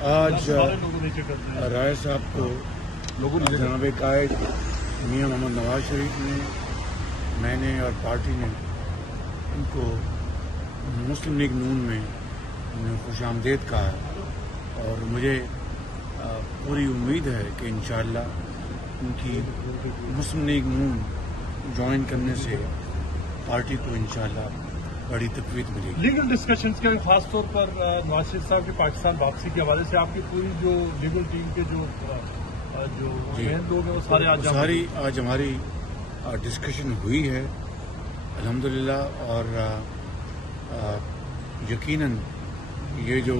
آج رائے صاحب کو جناب قائد میاں محمد نواز شریف نے، میں نے اور پارٹی نے ان کو مسلم لیگ نون میں خوش آمدید کہا ہے، اور مجھے پوری امید ہے کہ انشاءاللہ ان کی مسلم لیگ نون جوائن کرنے سے پارٹی کو انشاءاللہ بڑی تقویت ملے گی۔ لیگل ڈسکشنز کے خاص طور پر نواز شریف صاحب کے پاکستان واپسی کے حوالے سے آپ کی پوری جو لیگل ٹیم کے جو مین لوگ ہیں وہ سارے آج ہماری ڈسکشن ہوئی ہے الحمدللہ، اور یقیناً یہ جو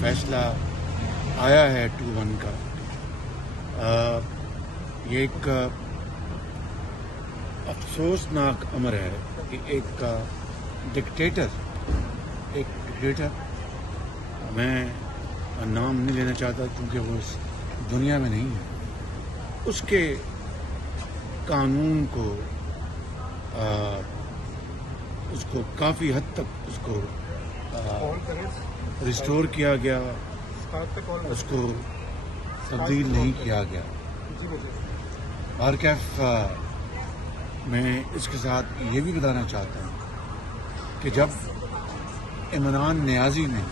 فیصلہ آیا ہے 2-1 کا، یہ ایک افسوسناک امر ہے کہ ایک ڈکٹیٹر میں نام نہیں لینا چاہتا کیونکہ وہ اس دنیا میں نہیں ہے، اس کے قانون کو اس کو کافی حد تک اس کو ریسٹور کیا گیا، اس کو تبدیل نہیں کیا گیا۔ بہرکیف میں اس کے ساتھ یہ بھی بتانا چاہتا ہوں کہ جب عمران نیازی نے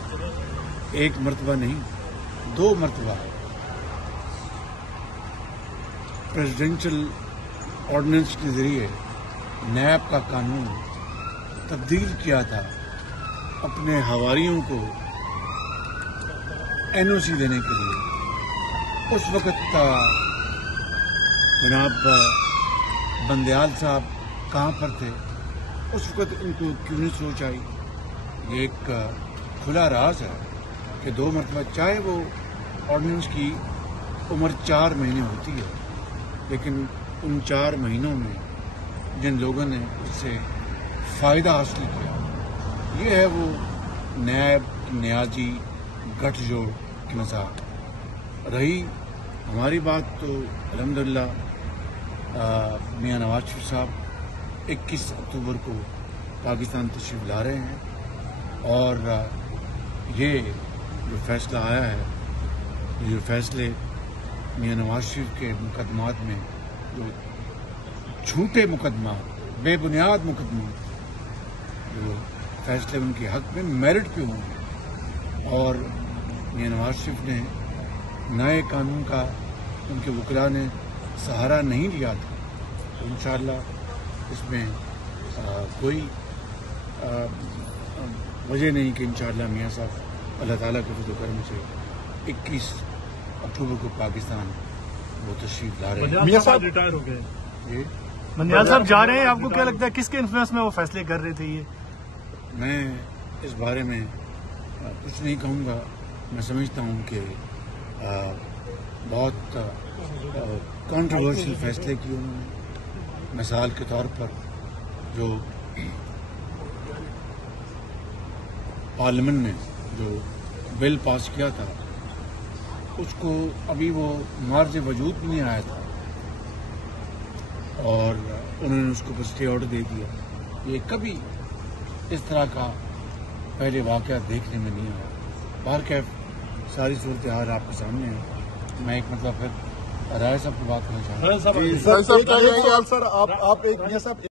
ایک مرتبہ نہیں 2 مرتبہ پریزیڈنشل آرڈیننس کے ذریعے نیب کا قانون تبدیل کیا تھا اپنے حواریوں کو NOC دینے کے لیے، اس وقت جناب بندیال صاحب کہاں پر تھے؟ اس وقت ان کو کیوں نہیں سوچ آئی؟ یہ ایک کھلا راز ہے کہ 2 مرتبہ، چاہے وہ آرڈیننس کی عمر 4 مہینے ہوتی ہے، لیکن ان 4 مہینوں میں جن لوگوں نے اس سے فائدہ حاصل کیا، یہ ہے وہ نیب نیازی گٹھ جوڑ کی مثال رہی۔ ہماری بات تو الحمدللہ میاں نواز شریف صاحب 21 اکتوبر کو پاکستان تشریف لا رہے ہیں، اور یہ جو فیصلہ آیا ہے، یہ فیصلے میاں نواز شریف کے مقدمات میں جو جھوٹے مقدمات، بے بنیاد مقدمات، جو فیصلے ان کے حق میں میرٹ پہ ہوں، اور میاں نواز شریف نے نئے قانون کا ان کے وکلاء نے سہارا نہیں لیا تھا، تو انشاءاللہ اس میں کوئی وجہ نہیں کہ انشاءاللہ میاں صاحب اللہ تعالیٰ کے فضل و کرم سے 21 اکتوبر کو پاکستان وہ تشریف لا رہے ہیں۔ میاں صاحب ریٹائر ہو گئے، مندیال صاحب جا رہے ہیں، آپ کو کیا لگتا ہے کس کے انفلوئنس میں وہ فیصلے کر رہے تھے؟ یہ میں اس بارے میں کچھ نہیں کہوں گا۔ میں سمجھتا ہوں کہ بہت کنٹروورشل فیصلے کیے انہوں نے۔ مثال کے طور پر جو پارلیمنٹ نے جو بل پاس کیا تھا، اس کو ابھی وہ مارج وجود بھی نہیں آیا تھا، اور انہوں نے اس کو اسٹے آرڈر دے دیا۔ یہ کبھی اس طرح کا پہلے واقعہ دیکھنے میں نہیں آیا۔ بہرکیف ساری صورتحال آپ کے سامنے ہے۔ میں ایک مطلب پھر رائے صاحب کی بات کرنا چاہتا ہوں۔ سر